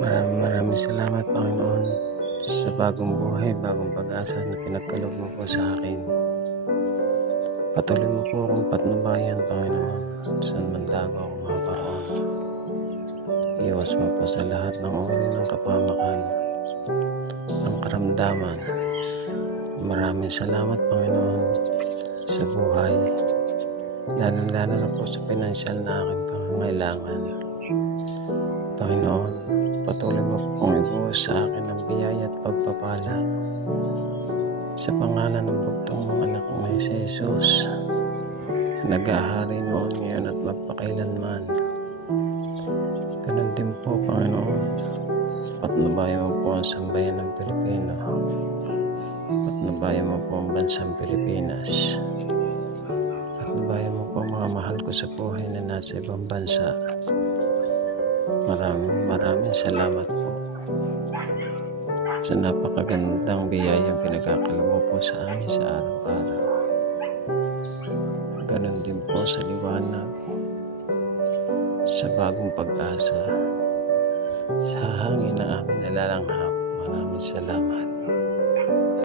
Maraming salamat, Panginoon, sa bagong buhay, bagong pag-asa na pinagkaloob mo po sa akin. Patuloy mo po akong patnubayan, Panginoon, saan man dago ako makaroon. Iwas mo po sa lahat ng uri ng kapamakan, ng karamdaman. Maraming salamat, Panginoon, sa buhay, lalo na po sa pinansyal na aking pangangailangan. Panginoon, patuloy mo po kong ibuhos sa akin ang biyaya at pagpapala. Sa pangalan ng bugtong mong anak na si Jesus, nag-ahari noon, ngayon at magpakailanman. Ganun din po, Panginoon, patnubayan mo po ang sambayan ng Pilipino. Patnubayan mo po ang bansang Pilipinas. Patnubayan mo po ang mga mahal ko sa buhay na nasa ibang bansa. Maraming salamat po sa napakagandang biyayang pinagkakalob mo po sa amin sa araw-araw. Ganon din po sa liwanag, sa bagong pag-asa, sa hangin na aming nalalanghap. Maraming salamat.